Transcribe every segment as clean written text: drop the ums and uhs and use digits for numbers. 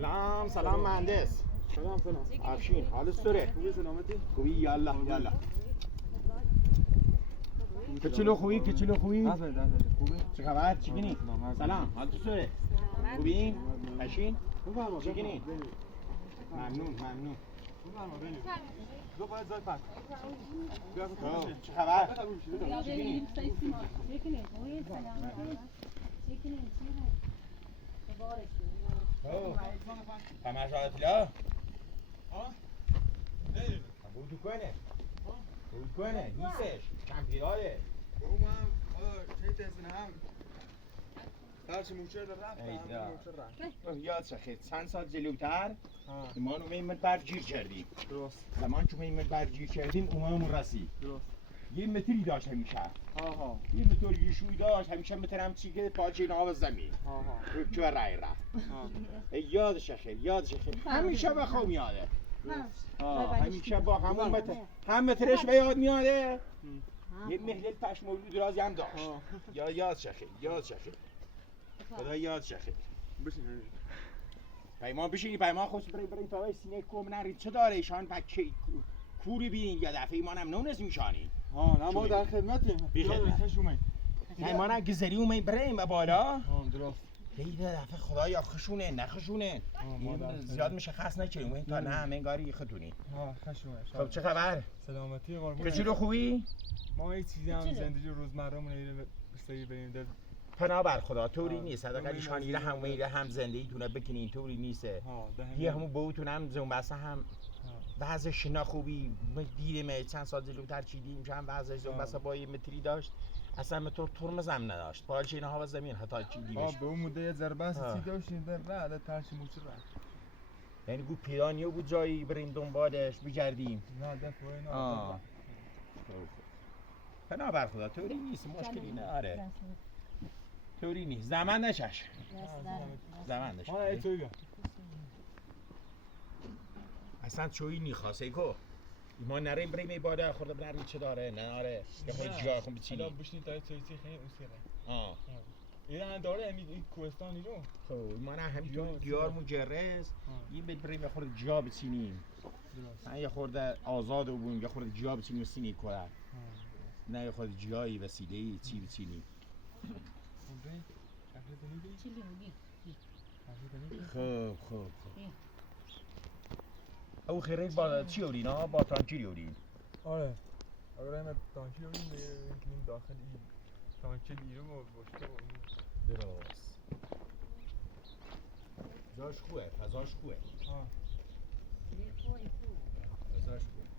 سلام مهندس. سلام. افشین حالت چطوره؟ خوبی سلامتی؟ خوبی یالا. کچلو خوبی؟ خوبه؟ چه خبر؟ چیکنی؟ سلام حالت چطوره؟ خوبی؟ افشین؟ چیکنی؟ ممنون. دو باید زای پک. چه خبر؟ چیکنی؟ تماشااتیلا؟ بود کنه نیستش کم پیراده بابا چه تنسین هم هرچی موچه در رفت یاد شخص چند سال جلوتر ما اومیم برگیر کردیم درست زمان که اومیم برگیر کردیم اوممون رسید درست یه متری داشت همیشه ها یه متر یشوی داشت همیشه متر هم چی که پاچه این آب زمین که رای رفت یادش خیلی همیشه بخوام یاده همیشه با همون متر هم مترش به یاد میاده یه مهلت پشمالو درازی هم داشت یادش خیلی خدا یادش خیلی بشین پیمان بشینی پیمان خوش بریم تا سینه کم نرید چه داره ایشان بچه کوری بینین یا دفعه ایمانم نونز میشانین نه ما در خدمتیم بی خدمت پیمان اگه زری اومین بریم و بالا درست دیده دفعه خدایا خشونه نخشونه زیاد میشه خاص نکنیم این تا نه همه گاری خدونی خشونه خب چه خبر؟ سلامتی قربون کچی رو خوبی؟ ما هیچ چیزی هم زندگی روزمره‌مون ایره بسایی بریم در پناه بر خدا طوری نیست اگر ایشان ایره هم زندگی تونه بکنین طوری نیسته یه همون بوتون هم زنبسه هم بعض شنا خوبی دیدیم چند سال جلوتر چیدیم چند بعضش زنبسه با یه متری داشت اصلا متر ترمز هم نداشت پالچه اینها و زمین حتی چیدیمش به اون مده یه ضربه سی داشتیم در راه ترشی موچه راه یعنی گو پیرانیو بود جایی بریم دنبالش بگردیم نه دفعه نه پناه بر خدا طوری نیست مشکلی نه آره طوری نیست زمان نشش اصلا چویی نیخواسته کو ما نریم بریم ایباده خورده بنریم چه داره نه آره یه خود جای خون بچینی الان بشنید داره چویی خیلی اوسیره ایران داره این کوهستانی رو خب ما نه همین دیار مجرز این بریم یه خورده جا بچینیم یه خورده آزاد رو بونیم یه خورده جا بچینیم و سینی کنه نه یه خورده جایی وسیله‌ای چی بچینیم خب او خیره با چی اولین ها؟ با تانکی اولین؟ آره اگر همه تانکی اولین میکنیم داخل این تانکی بیرون و باشته و این درست جاش خوبه فضاش خوبه فضاش خوبه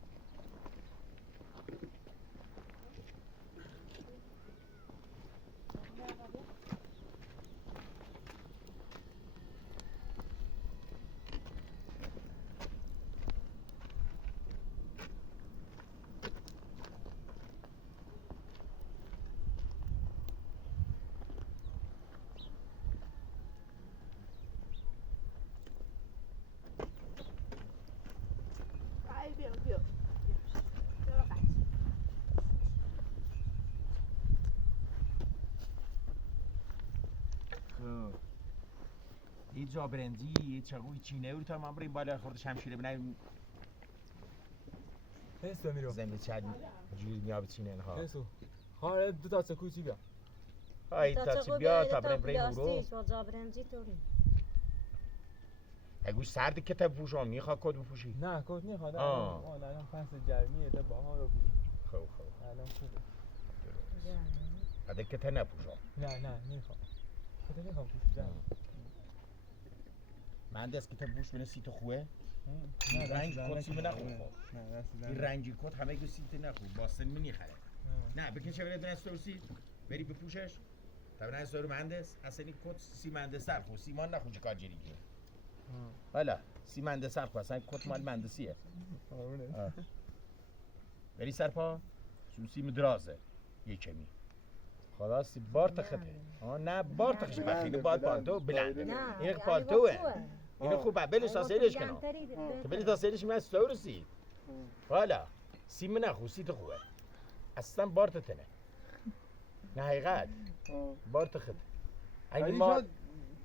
این جا برنزی چقوی چینه رو تا من بریم بالا خورده شمشیره بنایم هستو میرو زمین چند جوری میاب چینه ها هستو خواهر دو تا سکوی چی بیا های تا چی بیا تا بریم رو جا برنزی طوری اگه سرد که تا پوشم میخواد کد بپوشی نه کد نمیخواد الان فصل گرمیه تا بهار رو خب الان خوبه اگه که تا نپوشم نه نمیخوام کد نمیخوام پوشم مهندس که تا بوش بینه سیت خوبه رنگ کد سیت نخوب این رنگی کد همه که سیت نخوب باستن میخره نه بکن چه برید نستور سیت بری بپوشش تا برای نستور مهندس اصلا این کد سی مهندس سر خود سیمان نخوب چه کار جریگی والا سی مهندس سر خود اصلا کد مال مهندسیه بری سرپا سوسی مدرازه یه کمی خلاص بارت خطه نه بارت خش بخیلی باید پالتو بلنده این پالتوه اینو خوب بلش تا سیرش کنم که بلی تا سیرش من استور رسید والا سیم نخو سیت خوبه اصلا بارت تنه نه حقیقت بارت خطه اگه ما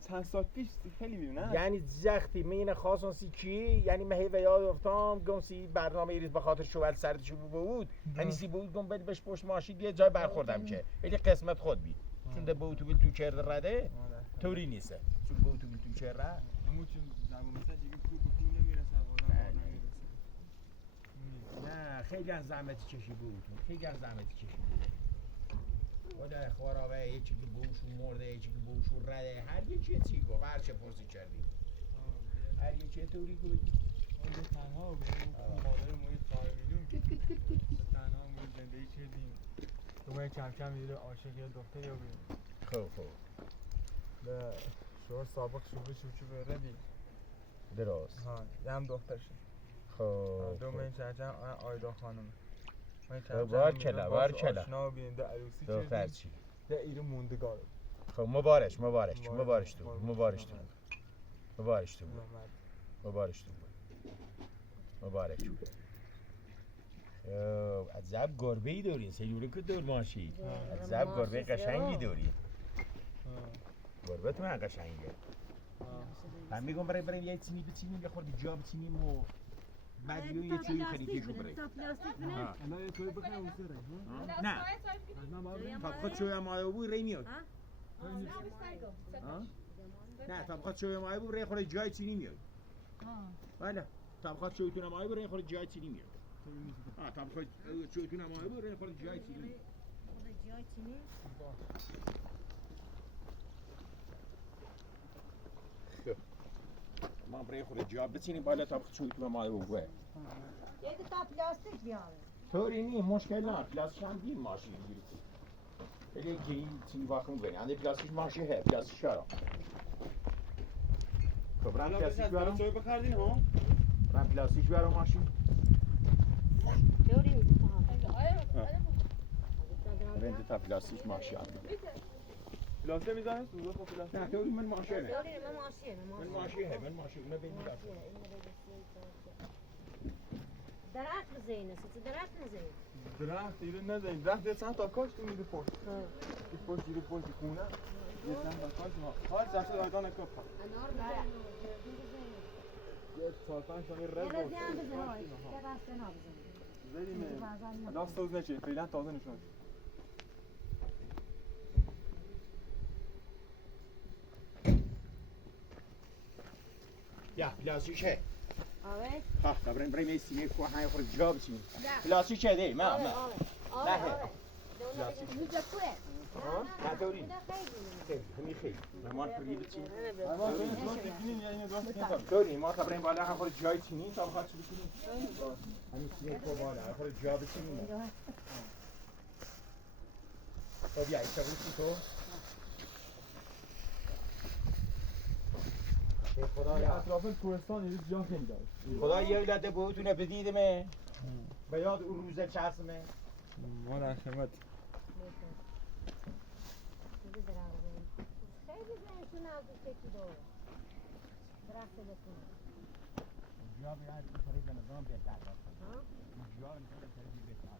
چند سال پیش خیلی بیرون نه یعنی زختی مین خواستن سی کی یعنی مهی و یاد افتام گم سی برنامه ایریز به خاطر شوال سردشو بود یعنی سی بود گم بری بهش پشت ماشین یه جای برخوردم که ولی قسمت خود بی چون ده به اتوبیل تو کرده رده طوری نیسته چون به اتوبیل تو کرده همون چون زمانیسته دیگه پول به پول نمیرسه آدم نمیرسه نه خیلی از زحمتی چشی بود خیلی از زحمتی چشی بود ولی خوارابه یکی که بوشون مرده یکی که بوشون رده هر یکی چی گفت هر چه پرسی کردی هر یکی طوری گفتی ما تنها بودیم مادر ما یه 4 میلیون تنها بود زندگی کردیم تو ما کم کم میره عاشق یه دختری بودیم خب به شوهر سابق شوچو بردی درست ها یه هم دختر شد خب دو من چند آیدا خانم بارکلا آشنا بینده عروسی دختر چی؟ ده ایرو موندگار خب مبارش عجب گربه ای دارین سیوره که دور ماشی عجب گربه قشنگی داری گربه تو من قشنگه من میگم برای یه چینی بچینیم یه خورده جا بچینیم و بعد یه چوی خریدیشو برای الان یه توی بخیر اوزه نه تا بخواد چوی مایه بود ری میاد نه تا بخواد چوی مایه بود ری خورده جای چینی میاد بله تا بخواد چوی تو مایه بود ری خورده جای چینی میاد تا بخواد چوی تو مایه بود ری خورده جای چینی میاد ما برای خود جواب بچینیم بالا تا چوی تو مایه بگوه یه تا پلاستیک بیاره طوری نی مشکل نه پلاستیک هم دیر ماشین گیری ولی گیری چی واقعا بینه انده پلاستیک ماشین هست پلاستیک شارا خب رم پلاستیک بیارم چوی بخردین ها رم پلاستیک بیارم ماشین طوری میده رنده تا پلاستیک ماشین پلاسه میزنه سوزه خب پلاسه نه طوری من ماشینه من ماشینه من ماشینه بینی درخت بزینه درخت نزینه درخت ایره نزنید درخت یه چند تا کاش تو میده پشت این پشت ایره پشت خونه یه چند تا کاش ما هر چند تا آیدان اکاپ انار بزینه یه 4-5 تا این رد درختی هم بزنه های درخت نه بزنه زدیم لاست توز نشه فعلا تازه نشون یا پلاستیکه آره ها دبرین برای میسیمی کو های خورد جواب چی پلاستیکه دی ما آره میگه کوه نه طوری همین خیلی مامان پری بچین طوری ما دبرین بالا هم خورد جای چینی تا بخواد چی بچینیم همین چینی کو بالا خورد جواب بچینیم خب یا ایشا بچین تو خدا اطراف کوهستان اینجا جا خیلی داره خدا یه ولده بهتونه بدیدمه به یاد اون روزه چسمه ما در خدمت خیلی زنشون نزدیکی داره درخت بکنه جا بیار این طریق نظام بهتر باشه جا این طریق بهتر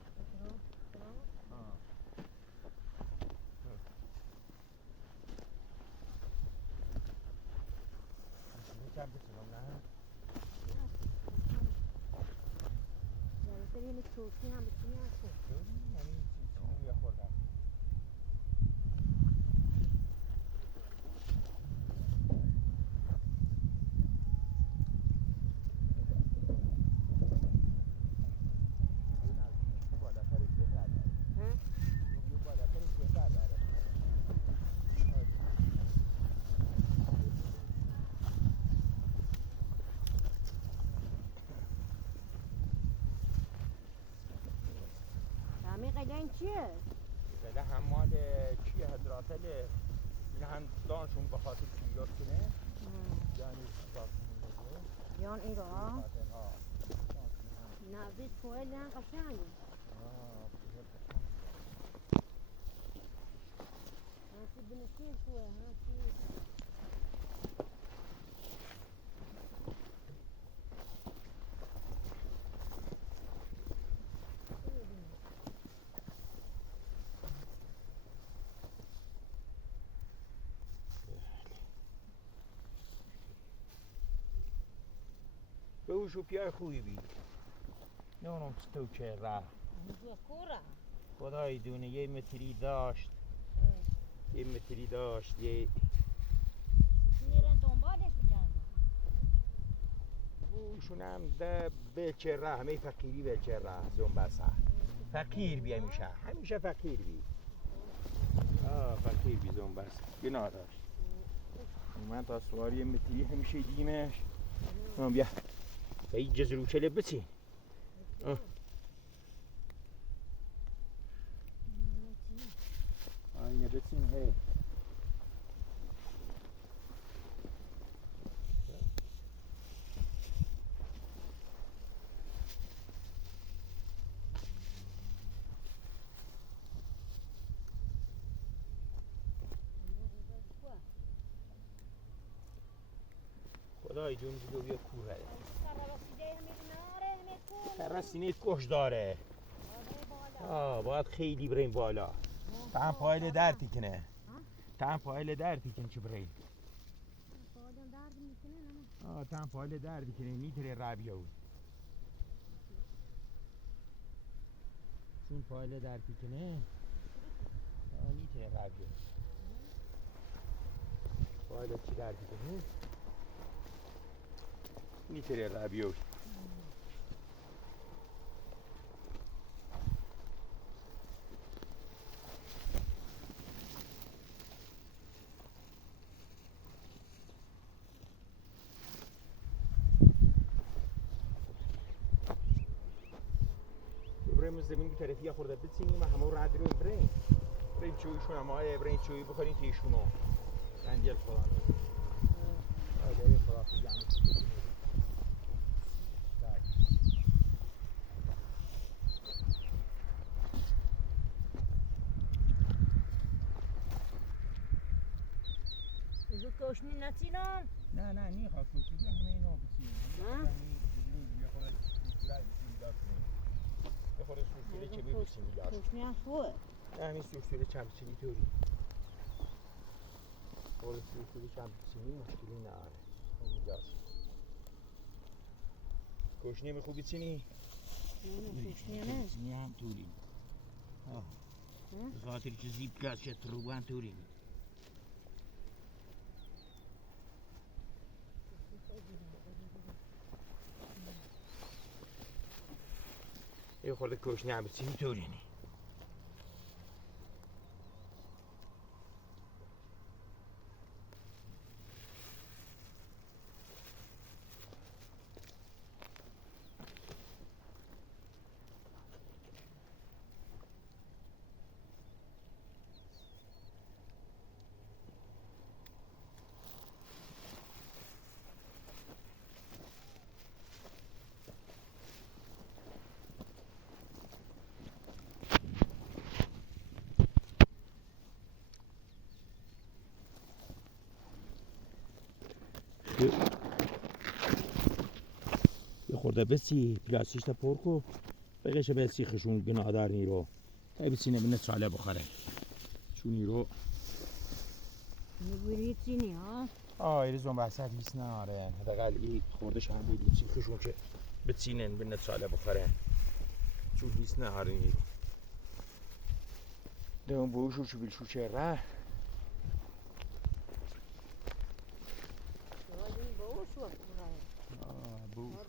چند بسیارم نه؟ یعنی توفی هم بکنی هستن یعنی چینی خوردم قدن چیه؟ بله هم مال چیه هدراتله این هم دانشون به خاطر چیزیات کنه یعنی یان ای را نزدیک کوه لن قشنگه هاتی بنسیر کوه هاتی بوش و پیای خوبی بی نونم تو که راه تو کورا خدای دونه یه متری داشت یه میرن دنبالش بجن بوشونم ده بچه راه همه فقیری بچه راه زنبسه فقیر بی همیشه فقیر بی فقیر بی زنبسه گناه داشت من تا سواری متری همیشه دیمش بیا به این جزروچه لبسی اینه بسیم هی خدای جون دیدو بیا کوره سینه کش داره باید خیلی بریم بالا تم پایل درتی کنه چه بریم تم پایل دردی کنه میتره رابیو چون پایل دردی کنه میتره رابیو پایل چی دردی کنه میتره رابیو بریم زمین که طرفی خورده بتسینیم و همه رد رو بریم چویشون همه بریم چوی بخوریم تیشونو اندیل خدا آگه خدا خیلی کوشنی نتینم نه نیخواد کوچیک همه اینا بچینیم یه خورده سوسوره بچینیم دار کنیم یه خورده سوسوره چه بچینیم دار کوشنی هم خوبه نه همین سوسوره چمچینی طوری خورده سوسوره چمچینی مشکلی نهاره اینجاست کوشنی می خوب بچینی؟ کوشنی هم طوری به خاطر که زیب کس که تروبان طوری یه خورده کوشنی هم بچینی طوری نی یه خورده بسی پلاستیش تا پر کو بقیشه بسی خشون گناهدار نیرو بسینه بینه ساله بخوره چون نیرو میگویی چینی ها ایره زن بسد هیست نه آره حداقل ای خوردش هم بیدیم سی خشون که بسینن بینه ساله بخوره چون هیست نه آره نیرو دوم بوشو چو بیلشو چه ره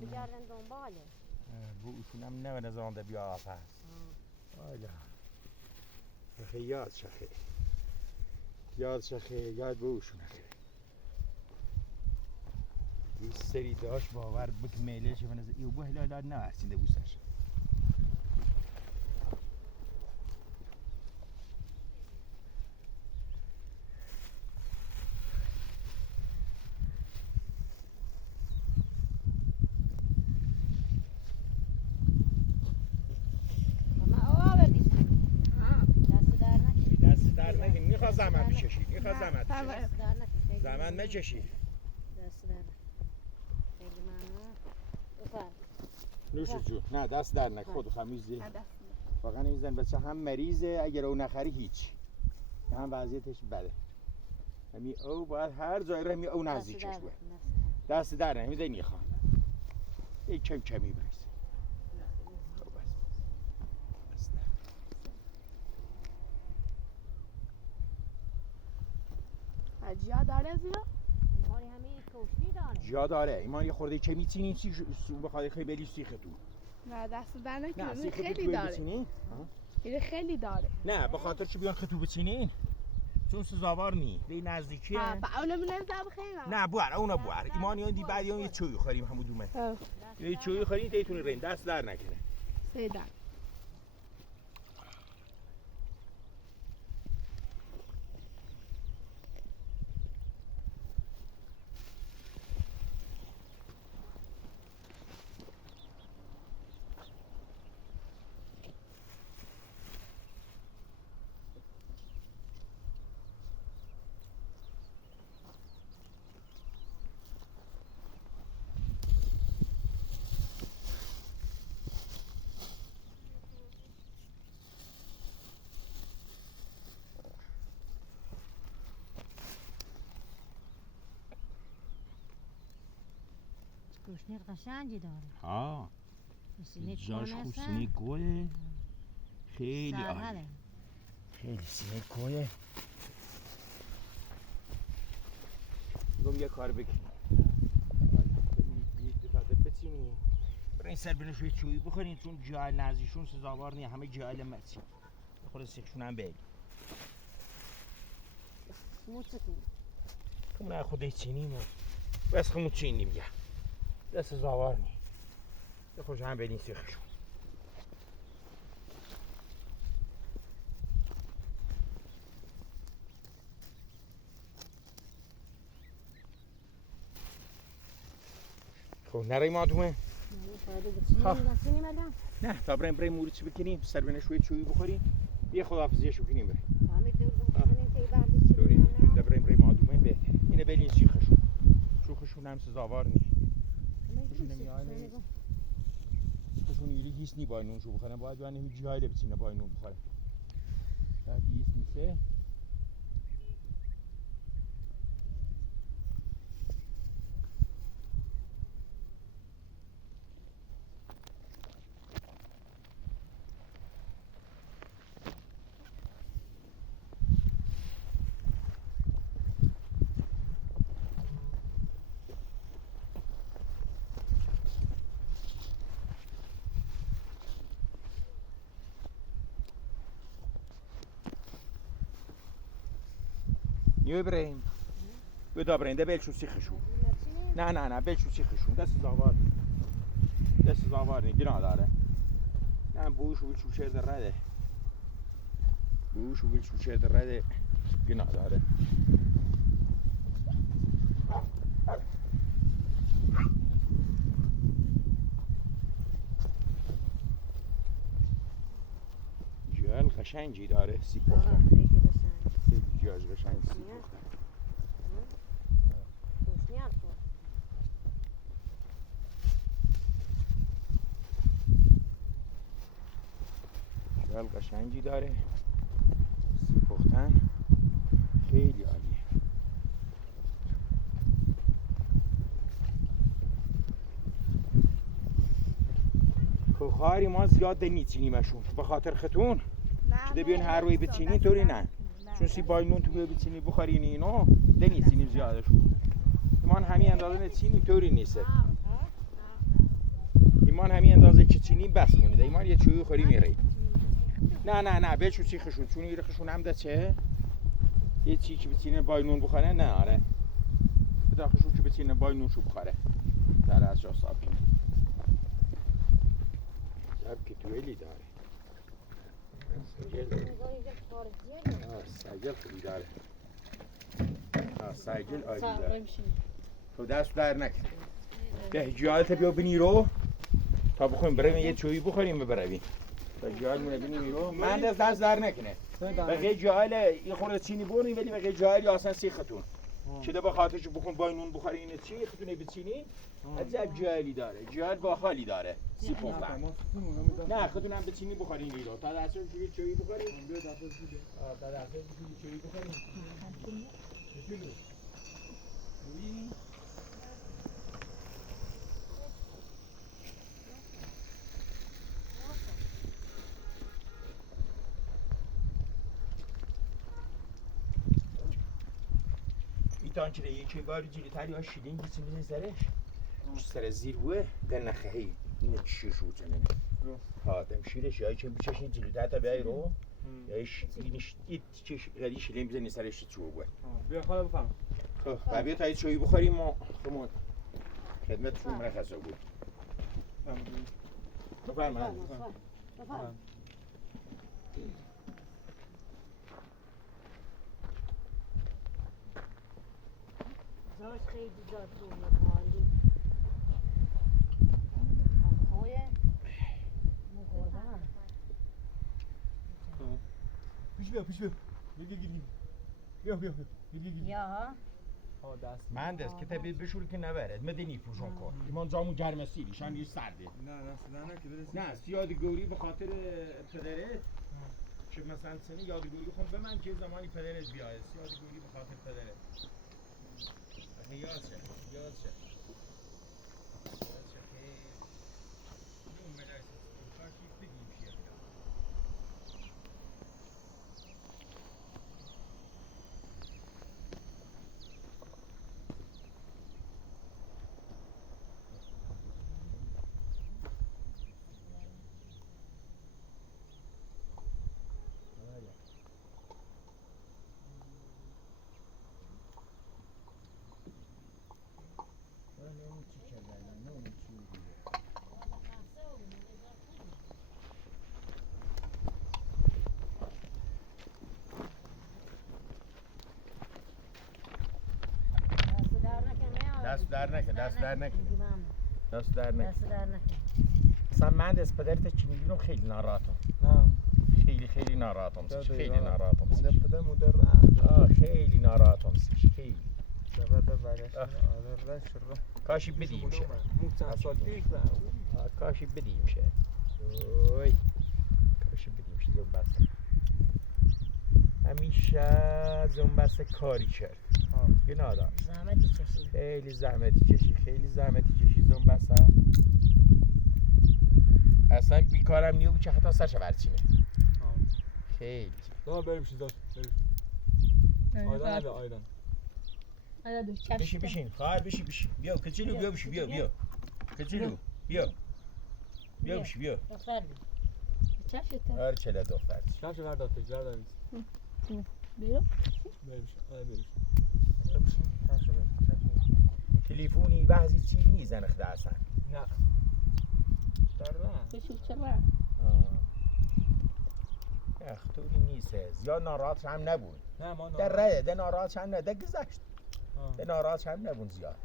بگردن دنباله بوشون هم نمینه زانده بیا آفز آیلا شخه یاد یاد بوشون اخیره یه سری داشت باور بکمیله چه بنزه ایو بو هلالات نوستینده بوستش میخواد زحمت بکشی زحمت مکشی دست در خیلی ممنون بفرم نوش جون نه دست در نکن خود خمیزی واقعا نمیزن بچه هم مریضه اگر او نخری هیچ هم وضعیتش بده همی او باید هر جایی رو همی او نزدیکش بود دست در نمیده نیخوان یک کم کمی بریز خب بس نه. جا داره زیرا؟ ایمان همه کوشنی داره. جا داره ایمان یه خورده کمی چینی بخواد خیلی بری سیختون. نه دست در نه نکنه سیختون خیلی توی داره. بچینی؟ این خیلی داره. نه به خاطر چی بیان خطو بچینین؟ چون سزاوار نی به نزدیکیه. با اونم نمیذارم خیلی. نه بوار اونا بوار ایمان یادی بعد یه چوی خوریم همو دومه. یه چوی خوریم دیتون رین دست در نکنه. سیدن. کوشنی قشنگی داره. ها سینه جاش خوب کنسه. سینه گله خیلی عالی سرحاله. خیلی سینه گله میگم یه کار بکنی یک دفعه بچینی برای این سر بینش یه چویی بخورین چون جای نزدیشون سزاوار نیه همه جای مچی خود سیخشون هم بگی کم نه خود چینی ما بس خمون چینی میگه دست سزاوار نیه یه خوش هم بگین سیخشون خب نرای ما دومه نه تا بریم موری چی بکنیم سر بینش روی چویی بخوریم یه خداحافظیشو کنیم بریم دوری دا بریم مادومن به اینه بلین شیخشون شوخشون هم سزاوار نی خشون نمیانه خشون یلی هیچ نی با نون شو بخورن باید بیان هیچ جایی بچینه با نون بخورن بعد هیچ نیسته نیو بریم بدا بریم ده بلشو سیخشون نه بلشو سیخشون دست زاوار نی گناه داره نه بوش و بلشو شیر در رده گناه داره جوال قشنگی داره سیب پختن خیلی جاش قشنگ سیب پختن جوال قشنگی داره سیب پختن خیلی عالیه کوخاری ما زیاد نیچینیمشون به خاطر ختون شده بیان هر روی بچینی طوری نه چون سی بای نون تو بیای بچینی بخورین اینو نیچینیم زیادشون ایمان همین اندازه نچینیم طوری نیسته ایمان همین اندازه که چینیم بس مونده ایمان یه چویی خوری میره نه بچو چیخشون چون ایرخشون هم ده چه یه چی که بچینه بای نون بخوره نه آره بداخشون که بچینه بای نون شو بخوره در از جا صاحب کنه صاحب که تویلی داره سایگل خوبی داره سایگل عالی داره تو دست در نکن ده جالت بیا بینی رو تا بخویم بریم یه چویی بخوریم ببرویم تا جال مونه بینی رو من دست در نکنه بقیه جال یه خورده چینی بونی ولی بقیه جال آسان سیختون شده با خاطرش بخون بای نون بخوری اینه چی خودتونه بچینی عجب جالی داره جال با خالی داره سی پختن نه خودتونم بچینی بخورین رو تا دست جوی چویی بخوریم تا دست جوی چویی بخوریم تا که یکی باری جلوتر یا شیرین گیسی میزنی سرش سر زیر بوه در نخه هی اینه چی شو زنه ها دم شیرش یا که بیچشین جلوتر تا بیای رو یایش اینش ایت چش غلی شیرین میزنی سرش چو بوه بیا خاله بفرم خب بیا تا چویی بخوریم ما خمون خدمتتون مرخصه بود بفرمایید زاش خیلی زاد روی خالی خویه مقربان پیش بیا بیا یا دست مهندس که تبید بشور که نبرد مدنی پوشون کن ایمان جامون گرم سیریشان یه سرده نه که برسیم نه یادگوری به خاطر پدرت که مثلا سنی یادگوری بخون به من که زمانی پدرت بیاد یادگوری به خاطر پدرت یاد شه اون مدرسه کاشی بگیم چیه دست در نکن اصلا مهندس پدرت چی میگیرم خیلی ناراحتم خیلی ناراحتم خیلی ناراحتم پدر مدر خیلی ناراحتم خیلی کاشی بدیم شه کاشی بدیم شه زنبسته همیشه زنبسته کاری کرد یه نادر زحمتی کشید خیلی زحمتی کشی زنبسته اصلا بیکارم نیو بود که حتی سرش برچینه خیلی بریم شیزاش آیدن بشین خواهر بشین بیا کچلو بیا بشی بیا کچلو بیا دختر چشته آره چله دختر چشم بردار تکرار داریم بیرو تلفونی بعضی چی میزنه خدا اصلا نه بشو چرا اختوری نیست زیاد ناراحت هم نبود نه ما در راه ده ناراحت هم نه ده گذشت ده ناراحت هم نبود زیاد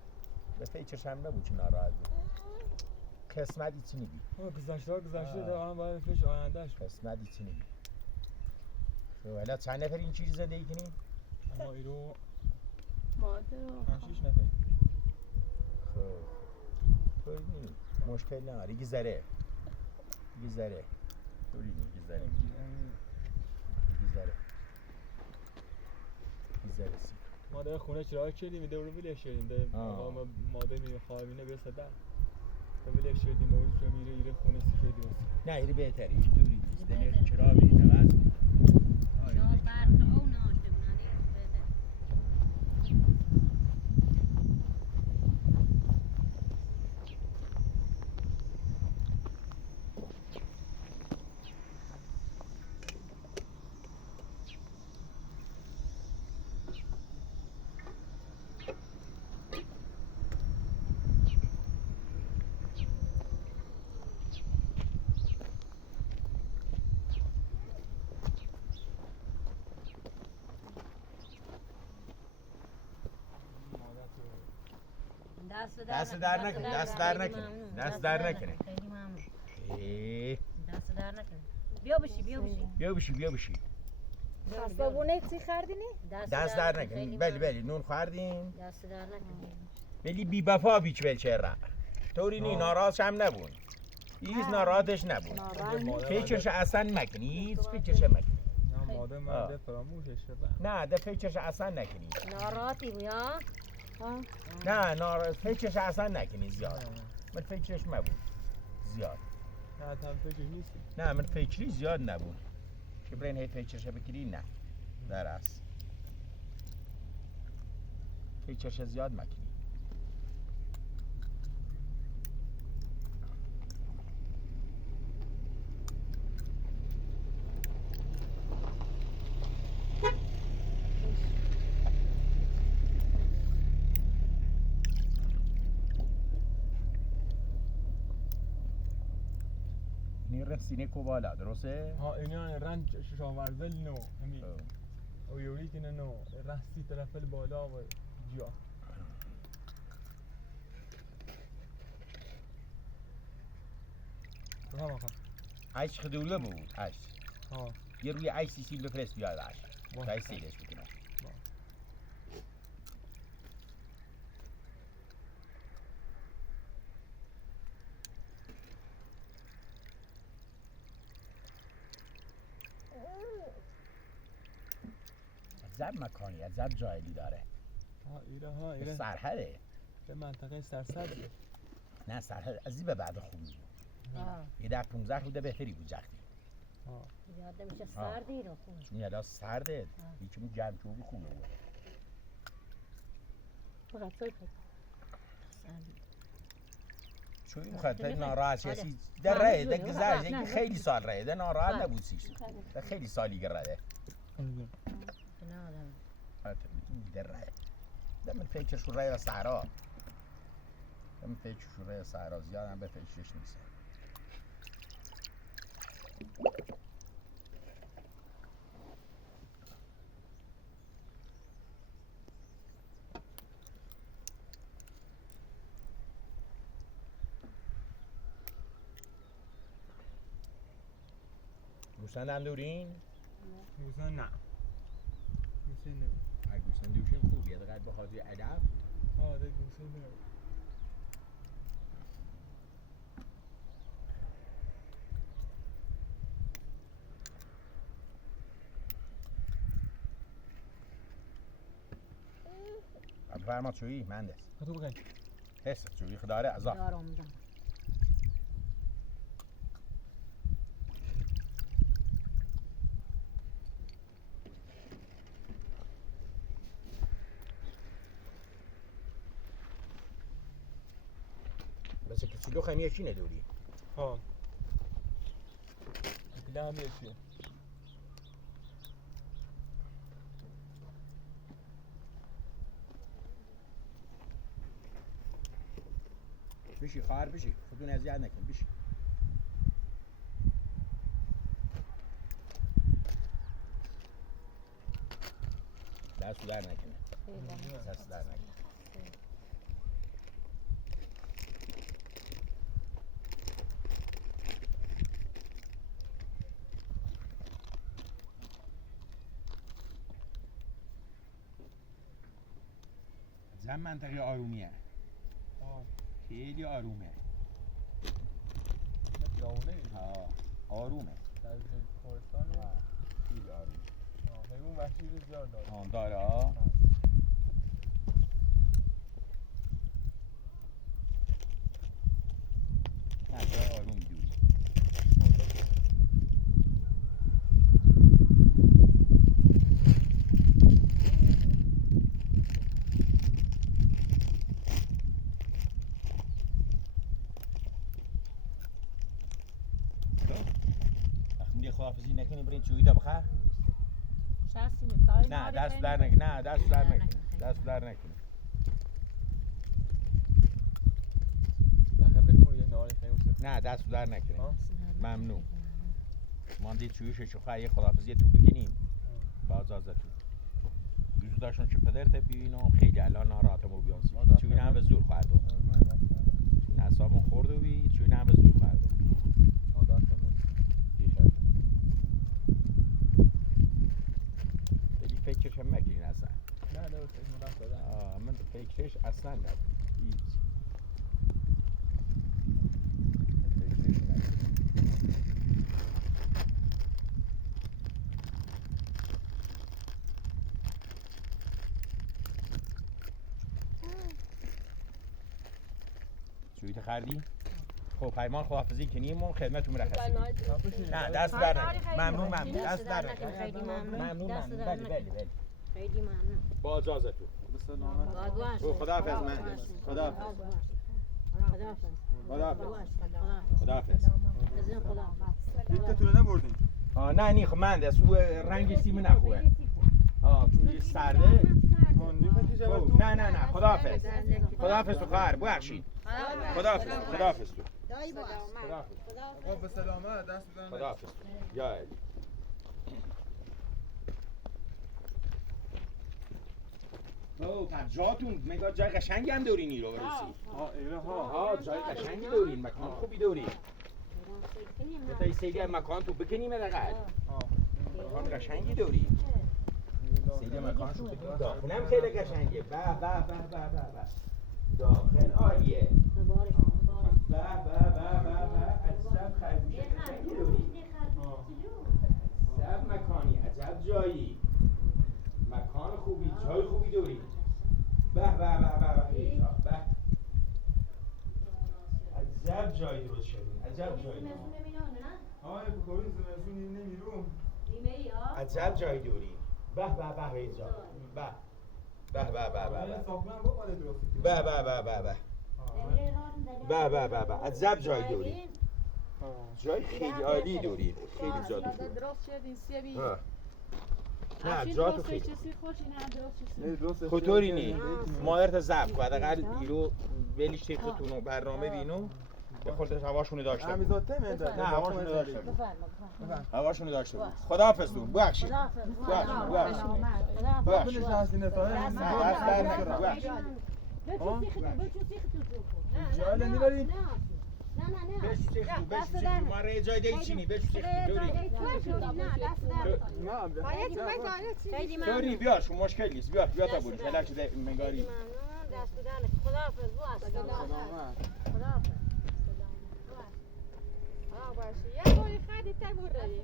به فکرش هم نبود که ناراحت بود قسمت ایچی نبی گذشته ده آن باید فکر آیندهش قسمت ایچی نبی حالا چند نفر این چیزی زندگی کنیم؟ ما ایرو مادر 5-6 نفر خب طوری نی مشکل نداره گذره طوری نی گذره ما در خونه چرا کردیم دور رو ویلش کردیم ده ما ماده می خواهیم بیاسته ده ویلش کردیم و اون میره خونه سی کردیم نه ایره بهتره ایره طوری نیست ده چرا برید نواز دست در نکنه دست در نکنه دست در نکنه خیلی ممنون ای دست در نکنه بیا بشی خستابونه چی خردینی؟ دست در نکنه بلی نون خوردین دست در نکنه ولی بی وفا بیچ بلچرا طوری نی ناراض هم نبون هیچ ناراضش نبون فکرش اصلا مکنید فکرش مکنید نه ماده من ده فراموشش کردم نه ده فکرش اصلا نکنید ناراحتی بیا نه ناراض فکرش اصلا نکنید زیاد من فکرش مبود زیاد نه تام فکر نیستی نه من فکری زیاد نبود که برین هی فکرش بکنی نه در است فکرش زیاد مکنی. این رسینه کوبالا درسته؟ ها اینا رنج شاورزل نو همین و یوریت اینا نو راستی طرف بالا و جا تو هم آخه عیش خدوله بود عیش ها یه روی عیش سیسیل بفرست بیاد عیش تا عیش سیلش بکنه زب مکانی زب جایلی داره ها ایره سرحده به منطقه سرسبزه نه سرحد از این به بعد خوبی یه در 15 روده بهتری بود جختی یاده میشه سردی رو خونه چون یه سرده یکمون گرم چوبی خوبه بود فقط سرد چون میخواد ناراحت شدی در راه ده گذشت یکی خیلی سال راه ده ناراحت نبود سیش ده خیلی سالی گرده نه آدم در راه ده من فکرش رو راه و صحرا ده من فکرش رو راه و صحرا زیادم به فکرش نیست گوسفند هم دورین؟ گوسفند نه گوسفند نه اگه گوسفند دوشین خوبیه دقیقا به خاطر ادب ها ده گوسفند نه فرماد شویی مهندس تو بگن حس شویی خداره ازا دارم میدم بس کچولو خمیه چی ندوری؟ ها اکیلا هم یکیه بشی خواهر بشی خودتون اذیت نکن بشی دست در نکنه دست در نکنه زن منطقه آرومیه خیلی آرومه جاونه آرومه در کورستان خیلی آرومه حیوان وحشی رو زیاد داره داره ها نه جای آروم دوری خداحافظی نکنی برین چویی تا بخیر نه دست در نکنی نه دست در نکنی دست در نکنی نه دست در نکنی ممنون ماندی چویش شوخه یه خداحافظی تو بکنیم باز ازتون دوست داشتم که پدرت ببینم خیلی الان ناراحتم و بیانسی چویی نه به زور خواهدم چون اعصابم خورد و بی چویی نه به زور خواهدم فکرش هم مکنین اصلا نه فکر من فکرش اصلا نبود هیچ فکرش نبود چویی خردی؟ خب پیمان خداحافظی کنیم و خدمتتون میرسیم نه دست در نکنید ممنون دست در نکنید ممنون بله خیلی ممنون. با اجازتون. به سلامت. باز او خداحافظ مهندس. خداحافظ. خداحافظ. خداحافظ. خداحافظ. خداحافظ. بزن خداحافظ. دیگه نبردین. نه نی خب مهندس او رنگ سیم نخوبه. چون سرده. نه خداحافظ. خداحافظ تو خواهر ببخشید. خداحافظ. خداحافظ تو. خداحافظ. آقا به سلامت دست بزن. خداحافظ. یا او پر جاتون مگه جای قشنگی هم دورین ایرو برسی. ایره ها. جای قشنگی دورین، مکان خوبی دورین. تا سیگه مکان تو بکنیم دقیقا. مکان قشنگی دورین. سیگه مکان شو بکنیم داخلم خیلی قشنگه. به داخل عالیه. به عجب خرگوش قشنگی دورین. عجب مکانی، عجب جایی. مکان خوبی، جای خوبی دورین. به عجب جایی درست شدین، عجب جایی. آه بکاری زمستون نمیرم. عجب جایی دوری. به اینجا. ساختمان با مال درستی. به عجب جایی دوری. جای خیلی عالی دوری. خیلی جا دوری. درست شدین سیبی. نه جا تو خیلی. چیزی خوشی نه درست شد. خطوری نی. مادرت زب بعد اقل ایرو ولیش تیختونو برنامه بینو. به خودت هواشونو داشته بود. همیزاته من نه هواشونو داشته بود. بفرما. هواشونو داشته بود. خداحافظ دون. ببخشید. خداحافظ. ببخشید. هستین دست در نکن. ببخشید. جایل نمیبری؟ بهش سیختو ما رای جای دیچینی بهش سیختو دوری. نه دوری بیا شو مشکل نیست بیا تا بودی فعلا شده مگاری. دست بدن خداحافظ خداحافظ. یه باری خیلی تبور داری.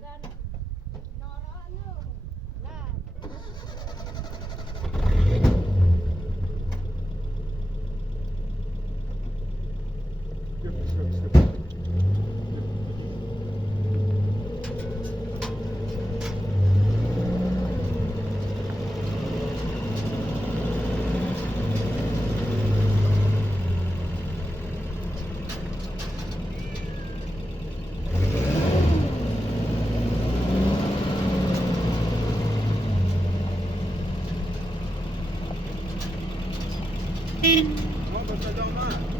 ما به سلامت.